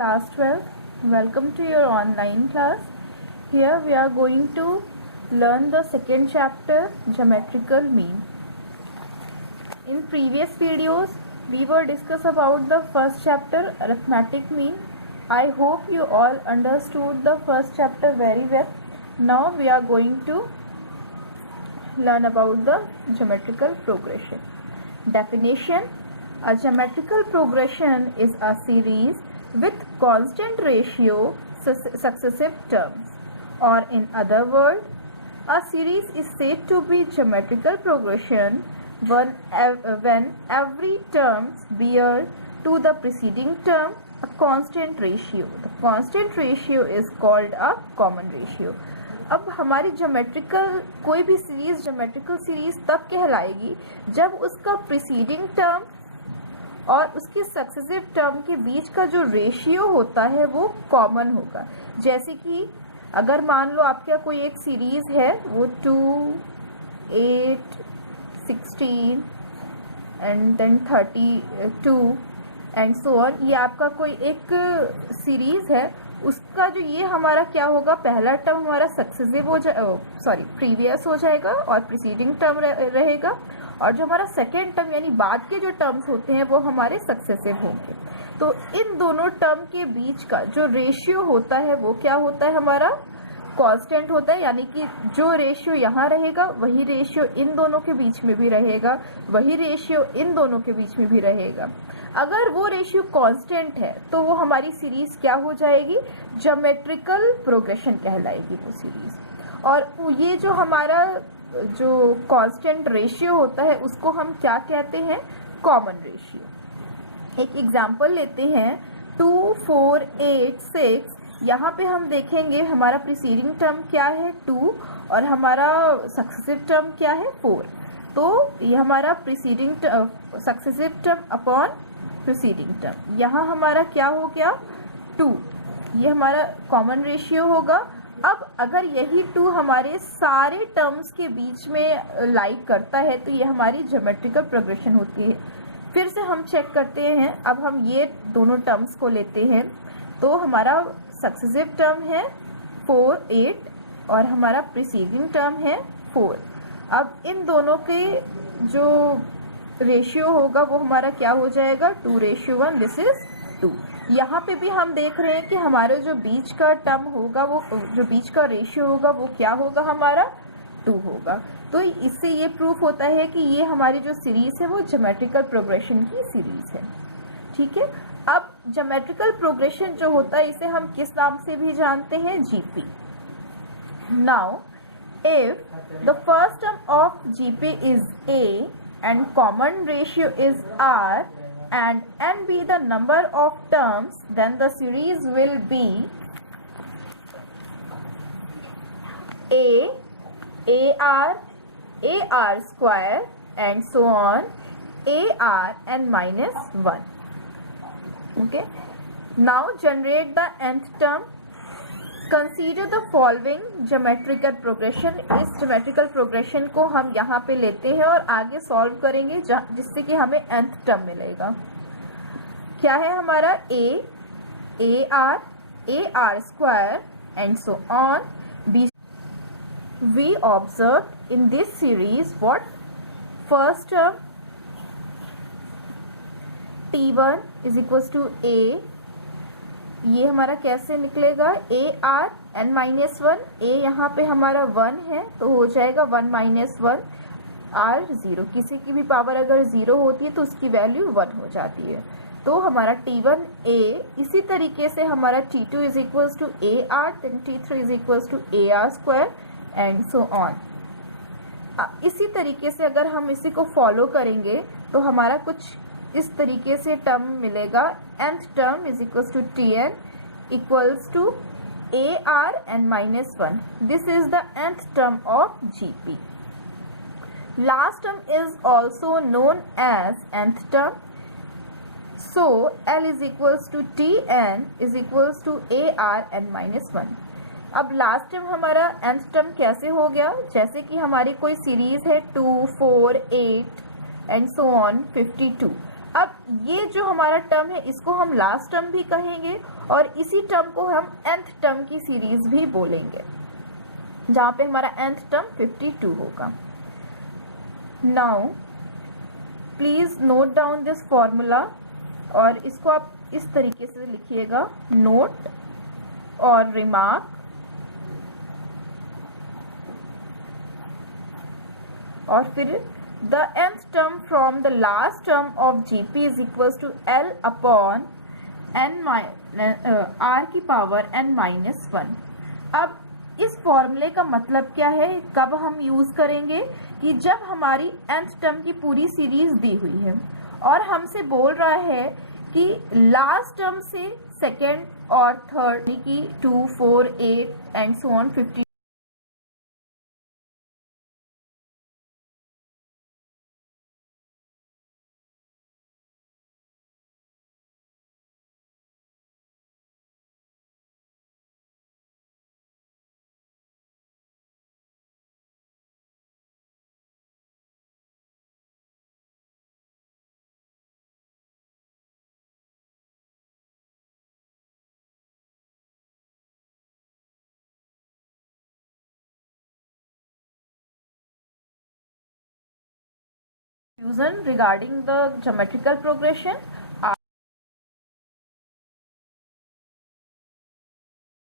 class 12. Welcome to your online class. Here we are going to learn the second chapter, geometrical mean. In previous videos we were discuss about the first chapter, arithmetic mean. I hope you all understood the first chapter very well. Now we are going to learn about the geometrical progression. Definition: a geometrical progression is a series with constant ratio successive terms, or in other words, a series is said to be geometrical progression when every term bears to the preceding term a constant ratio. The constant ratio is called a common ratio. अब हमारी geometrical कोई भी series geometrical series तब कहलाएगी जब उसका preceding term और उसके सक्सेसिव टर्म के बीच का जो रेशियो होता है वो कॉमन होगा। जैसे कि अगर मान लो आपका कोई एक सीरीज है, वो 2, 8, 16 and then 32 and so on, ये आपका कोई एक सीरीज है। उसका जो ये हमारा क्या होगा, पहला टर्म हमारा सक्सेसिव प्रीवियस हो जाएगा और प्रीसीडिंग टर्म रहेगा, और जो हमारा सेकेंड टर्म यानी बाद के जो टर्म्स होते हैं वो हमारे सक्सेसिव होंगे। तो इन दोनों टर्म के बीच का जो रेशियो होता है वो क्या होता है, हमारा कांस्टेंट होता है। यानी कि जो रेशियो यहाँ रहेगा वही रेशियो इन दोनों के बीच में भी रहेगा, वही रेशियो इन दोनों के बीच में भी रहेगा। अगर वो रेशियो कांस्टेंट है तो वो हमारी सीरीज क्या हो जाएगी, ज्योमेट्रिकल प्रोग्रेशन कहलाएगी वो सीरीज। और ये जो हमारा जो कांस्टेंट रेशियो होता है उसको हम क्या कहते हैं, कॉमन रेशियो। एक एग्जांपल लेते हैं, 2, 4, 8, 6। यहाँ पे हम देखेंगे हमारा प्रीसीडिंग टर्म क्या है 2 और हमारा सक्सेसिव टर्म क्या है 4। तो ये हमारा preceding successive term upon preceding term, यहाँ हमारा क्या हो गया 2, ये हमारा कॉमन रेशियो होगा। अब अगर यही 2 हमारे सारे टर्म्स के बीच में लाइक करता है तो ये हमारी ज्योमेट्रिकल प्रोग्रेशन होती है। फिर से हम चेक करते हैं, अब हम ये दोनों टर्म्स को लेते हैं। तो हमारा सक्सेसिव टर्म है 4, 8 और हमारा प्रीसीडिंग टर्म है 4। अब इन दोनों के जो रेशियो होगा वो हमारा क्या हो जाएगा, 2:1, दिस इज 2। यहाँ पे भी हम देख रहे हैं कि हमारे जो बीच का टर्म होगा, वो जो बीच का रेशियो होगा वो क्या होगा, हमारा 2 होगा। तो इससे ये प्रूफ होता है कि ये हमारी जो सीरीज है वो ज्योमेट्रिकल प्रोग्रेशन की सीरीज है। ठीक है। अब ज्योमेट्रिकल प्रोग्रेशन जो होता है इसे हम किस नाम से भी जानते हैं, GP. Now if the first term of GP is a and common ratio is r and n be the number of terms, then the series will be ar square and so on, ar n minus 1. Okay, now generate the nth term. Consider the following geometrical progression. इस geometrical progression को हम यहाँ पे लेते हैं और आगे solve करेंगे जिससे कि हमें nth टर्म मिलेगा। क्या है हमारा ar square and so on. We observed in this series what? First term t1 is equals to a, ये हमारा कैसे निकलेगा, ar n minus 1, a यहाँ पे हमारा 1 है तो हो जाएगा 1 minus 1 r 0। किसी की भी पावर अगर 0 होती है तो उसकी वैल्यू 1 हो जाती है। तो हमारा t1 a, इसी तरीके से हमारा t2 is equals to ar, then t3 is equals to ar square and so on। इसी तरीके से अगर हम इसी को फॉलो करेंगे तो हमारा कुछ इस तरीके से टर्म मिलेगा, nth term is equals to tn equals to ar n minus 1. This is the nth term of gp. Last term is also known as nth term, so l is equals to tn is equals to ar n minus 1. अब last term हमारा nth term कैसे हो गया, जैसे कि हमारी कोई series है 2, 4, 8 एंड सो ऑन 52। अब ये जो हमारा टर्म है इसको हम लास्ट टर्म भी कहेंगे और इसी टर्म को हम nth टर्म की सीरीज भी बोलेंगे, जहाँ पे हमारा nth टर्म 52 होगा। Now please note down this formula, और इसको आप इस तरीके से लिखिएगा, नोट और रिमार्क, और फिर the nth term from the last term of GP is equals to L upon r की पावर n माइनस 1। अब इस फॉर्मूले का मतलब क्या है, कब हम यूज करेंगे, कि जब हमारी nth टर्म की पूरी सीरीज दी हुई है और हमसे बोल रहा है कि लास्ट टर्म से सेकेंड और थर्ड की 2, 4, 8 and so on 50 confusion regarding the geometrical progression,